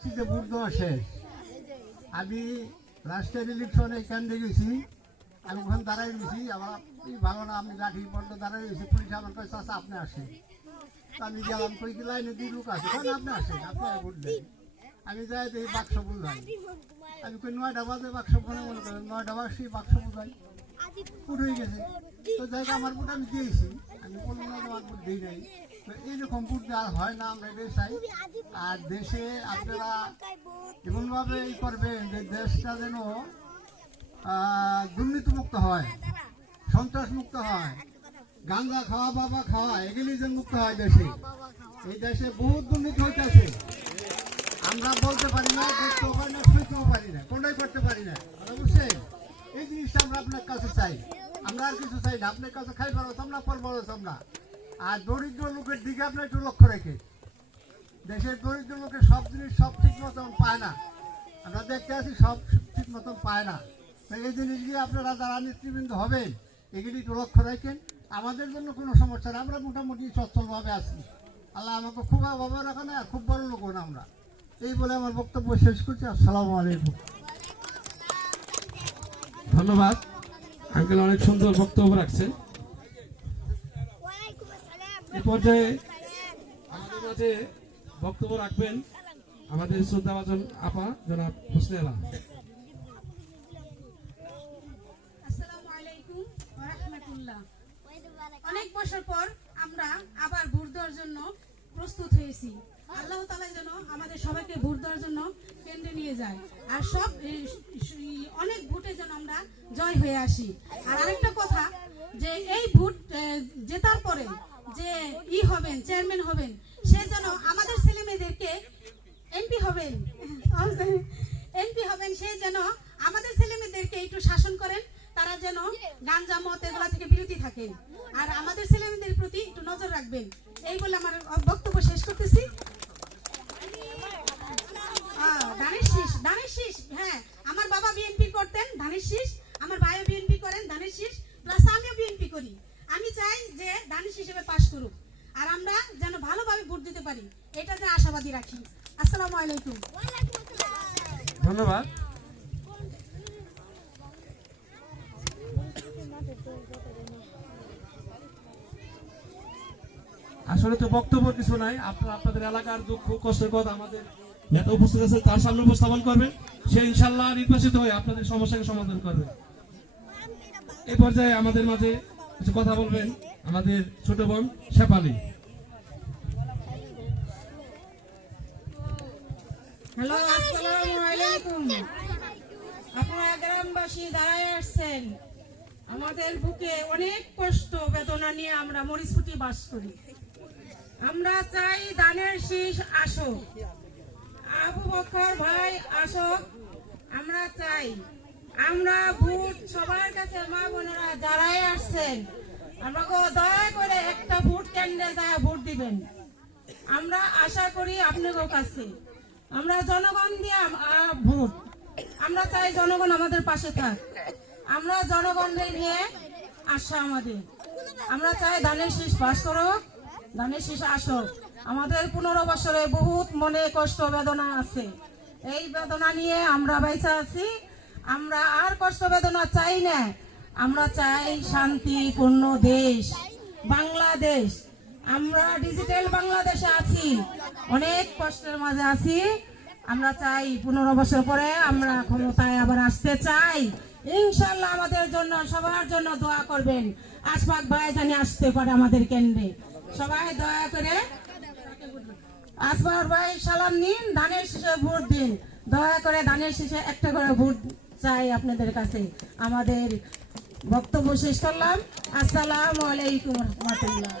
শীতে ভোট দেওয়া শেষ। আমি রাষ্ট্রের ইলেকশনে কেন্দ্রে গেছি, আমি ওখানে দাঁড়াই গেছি, আমার ভালো না, আমি লাঠি পর্যন্ত দাঁড়াই গেছি। পুলিশ আমার কাছে চাষা আপনি আসেন, আমি গেলাম, কই কি লাইনে দুই লোক আছে, কারণ আপনি আসেন, আপনারা ভোট দেন। আমি যাই দেখি বাক্স বুঝাই, আমি কই 9টা বাজে বাক্স মনে করেন 9টা বাজে বাক্স বুঝাই, ভোট হয়ে গেছে। তো যাই আমার ভোট আমি দিয়েছি, আমি বলবো না আমার ভোট দিই নাই। তো এইরকম ভোট দেওয়া হয় না, আমরা এটাই চাই। আর দেশে আপনারা এমনভাবে ই করবেন যে দেশটা যেন দুর্নীতিমুক্ত হয়, সন্ত্রাস মুক্ত হয়, গাঁজা খাওয়া বাবা খাওয়া এগুলি যেন মুক্ত হয় দেশে। এই দেশে বহুত দুর্নীতি হইতেছে, আমরা বলতে পারি না, দেখতেও পারি না, শুনতেও পারি না, কোনটাই করতে পারি না। বুঝছেন? এই জিনিসটা আমরা আপনার কাছে চাই, আমরা আর কিছু চাই না। আপনার কাছে খাই বড় আমরা পর বড় আমরা। আর দরিদ্র লোকের দিকে আপনার একটু লক্ষ্য রেখে, দেশের দরিদ্র লোকের সব জিনিস সব ঠিক মতন পায় না, আমরা দেখতে আছি সব ঠিক মতন পায় না। তো এই জিনিসগুলি আপনারা যারা নেতৃবৃন্দ হবেন এগুলি একটু লক্ষ্য রাখেন। আমাদের জন্য কোনো সমস্যা নেই, আমরা মোটামুটি সচ্ছলভাবে আছি, আল্লাহ আমাকে খুব অভাবে রাখা না, খুব বড় লোক না আমরা। এই বলে আমার বক্তব্য শেষ করছি। আসসালামু আলাইকুম। ধন্যবাদ আঙ্কেল, অনেক সুন্দর বক্তব্য রাখছেন। এই পর্যায়ে আমাদের মাঝে বক্তব্য রাখবেন আমাদের শ্রদ্ধাভাজন আপা জনাব হোসনেলা। আসসালামু আলাইকুম ওয়া রাহমাতুল্লাহ। অনেক বছর পর আমরা আবার ভোট দেওয়ার জন্য প্রস্তুত হয়েছি। আল্লাহ তাআলা যেন আমাদের সবাইকে ভোট দেওয়ার জন্য কেন্দ্রে নিয়ে যায়, আর সব অনেক ভোটে যেন আমরা জয় হয়ে আসি। আর আরেকটা কথা, যে এই ভোট জেতার পরে যে হবেন, চেয়ারম্যান হবেন, সে যেন আমাদের ছেলে মেয়েদেরকে এমপি হবেন, সে যেন আমাদের ছেলে মেয়েদেরকে একটু শাসন করেন, তারা যেন গাঞ্জা মদ এগুলা থেকে বিরতি থাকেন, আর আমাদের ছেলে মেয়েদের প্রতি একটু নজর রাখবেন। এই বলে আমার বক্তব্য শেষ করতেছি। ধানের শীষ, হ্যাঁ, আমার বাবা বিএনপি করতেন, ধানের শীষ, আমার ভাইও বিএনপি করেন, ধানের শীষ, প্লাস আমিও বিএনপি করি। আমি চাই যে ধানের শীষ হিসেবে পাশ করুক, আর আমরা যেন ভালোভাবে ভোট দিতে পারি, এটা যে আশাবাদী রাখি। আসসালামু আলাইকুম। ধন্যবাদ। আসলে তো বক্তব্য কিছু নাই, আপনারা আপনাদের এলাকার দুঃখ কষ্টের কথা আমাদের নেতা উপস্থিত আছে তার সামনে উপস্থাপন করবেন, সে ইনশাল্লাহ নির্বাচিত হয়ে আপনাদের সমস্যাকে সমাধান করবে। এই পর্যায়ে আমাদের মাঝে কিছু কথা বলবেন আমাদের ছোট বোন শেফালি। হ্যালো, আসসালামু আলাইকুম। আপনারা গ্রামবাসী দাঁড়ায় আসছেন, আমাদের বুকে অনেক কষ্ট বেদনা নিয়ে আমরা মরিচপুটি বাস করি। আমরা চাই ধানের শীষ আসুক, আবু বকর ভাই আসুক। আমরা চাই, আমরা ভোট সবার কাছে, মা বোনেরা যারাই আসছেন, আমাকে দয়া করে একটা ভোট কেন্দ্রে যায় ভোট দিবেন। আমরা আশা করি আপনাদের কাছে, আমরা জনগণ দিয়ে ভোট, আমরা চাই জনগণ আমাদের পাশে থাক, আমরা জনগণদের নিয়ে আশা আমাদের। আমরা চাই ধানের শীষ পাস করুক, ধানের শীষ আসুক। আমাদের 15 বছরে বহুত মনে কষ্ট বেদনা আছে, এই বেদনা নিয়ে আমরা বেঁচে আছি। আমরা আর কষ্ট বেদনা চাই না, আমরা চাই শান্তিপূর্ণ দেশ বাংলাদেশ। আমরা ডিজিটাল বাংলাদেশে আছি, অনেক কষ্টের মাঝে আছি। আমরা চাই 15 বছর পরে আমরা ক্ষমতায় আবার আসতে চাই। ইনশাল্লাহ আমাদের জন্য, সবার জন্য দোয়া করবেন। আশফাক ভাই জানি আসতে পারে আমাদের কেন্দ্রে, সবাই দয়া করে আশফাক ভাই সালাম নিন, ধানের শীষে ভোট দিন, দয়া করে ধানের শীষে একটা করে ভোট চাই আপনাদের কাছে। আমাদের বক্তব্য শেষ করলাম। আসসালামু আলাইকুম রহমতুল্লাহ।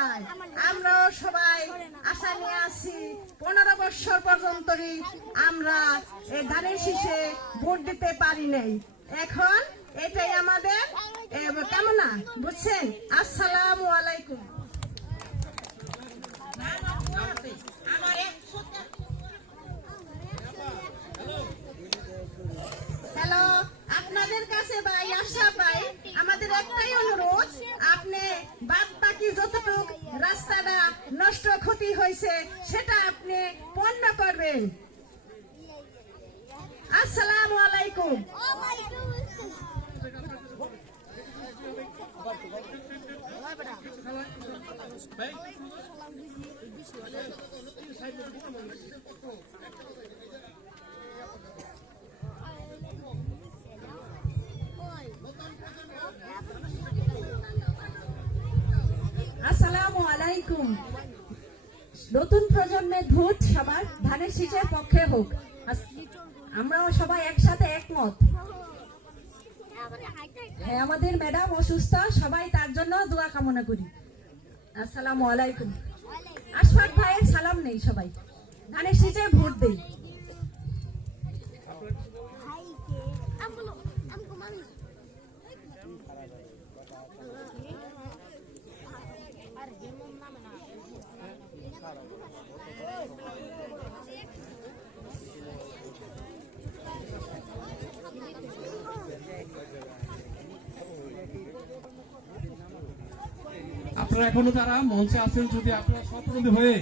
নাই, আমরাও সবাই আশা নিয়ে আছি 15 বছর পর্যন্তই আমরা এই ধানের শীষে ভোট দিতে পারি নাই। এখন এটাই আমাদের কামনা, বুঝছেন? আসসালামু আলাইকুম। হ্যালো, আপনাদের কাছে ভাই আশা পাই, আমাদের একটাই অনুরোধ, আপনি বাদ বাকি যতটুকু রাস্তাটা নষ্ট ক্ষতি হয়েছে সেটা আপনি পূর্ণ করবেন। আসসালামু আলাইকুম। আসসালামু আলাইকুম। নতুন প্রজন্মের ভোট সবার ধানের শীষের পক্ষে হোক। আমরাও সবাই একসাথে একমত। হ্যাঁ, আমাদের ম্যাডাম অসুস্থ, সবাই তার জন্য দোয়া কামনা করি। আসসালামু আলাইকুম। আশফাক ভাইয়ের সালাম নেই, সবাই ধানের শীষে ভোট দেই। আপনারা এখনো যারা মঞ্চে আছেন, যদি আপনারা স্বপ্রতিনিধি হয়ে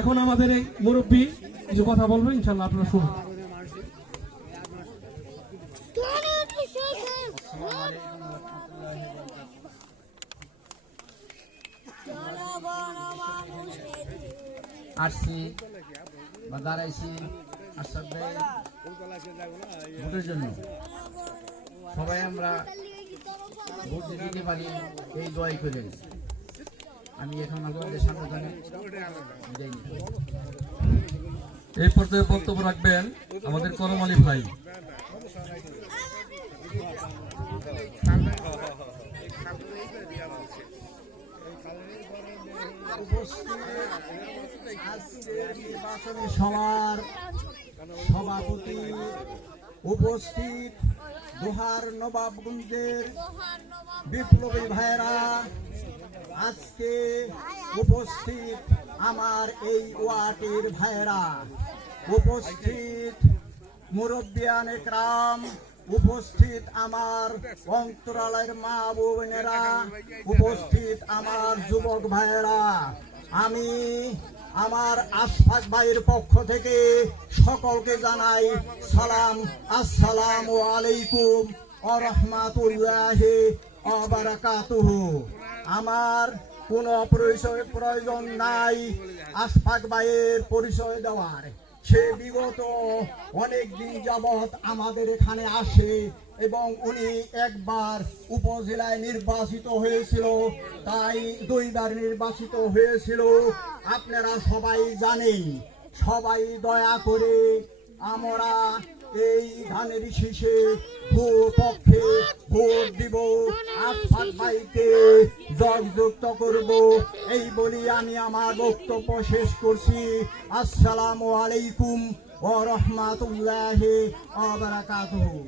এখন আমাদের এই মুরব্বী কিছু কথা বলবেন, ইনশাআল্লাহ আপনারা শুনুন। আসছি বা দাঁড়াইছি আশরাফ ভাই ভোটের জন্য। সবাই আমরা ভোট দিতে পারি এই দোয়াই করেন। আমি এখন আপনাদের সামনে যাইনি। এই পর্যায়ে বক্তব্য রাখবেন আমাদের করম আলী ভাই। নির্বাচনী সভার সভাপতি উপস্থিত দোহার নবাবগঞ্জের বিপ্লবী ভাইরা, আজকে উপস্থিত আমার এই ওয়ার্ডের ভাইরা, উপস্থিত মুরব্বিয়ান একরাম, উপস্থিত আমার অন্তরালয়ের মা বোনেরা, উপস্থিত আমার যুবক ভাইয়েরা, আমি আমার আশফাক ভাইয়ের পক্ষ থেকে সকলকে জানাই সালাম। আসসালামু আলাইকুম ওয়া রাহমাতুল্লাহি ওয়া বারাকাতুহু। আমার কোনো প্রয়োজন নাই আশফাক ভাইয়ের পরিচয় দেওয়ার। সে বিগত অনেক দিন যাবৎ আমাদের এখানে আসে এবং উনি একবার উপজেলায় নির্বাচিত হয়েছিল, তাই 2 বার নির্বাচিত হয়েছিল। আপনারা সবাই জানেন। সবাই দয়া করে আমরা এই ধানের শীষে পক্ষে ভোট দিব, আশফাক ভাইকে জয়যুক্ত করব, এই বলি আমি আমার বক্তব্য শেষ করছি। আসসালামু আলাইকুম ওয়া রাহমাতুল্লাহি ওয়া বারাকাতুহু।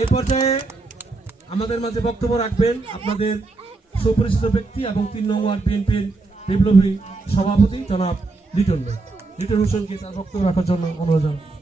এই পর্যায়ে আমাদের মাঝে বক্তব্য রাখবেন আপনাদের সুপরিচিত ব্যক্তি এবং 3 নং ওয়ার্ড বিএনপির বিপ্লবী সভাপতি জনাব লিটন ভাই। লিটন হোসেনকে তার বক্তব্য রাখার জন্য অনুরোধ জানাই।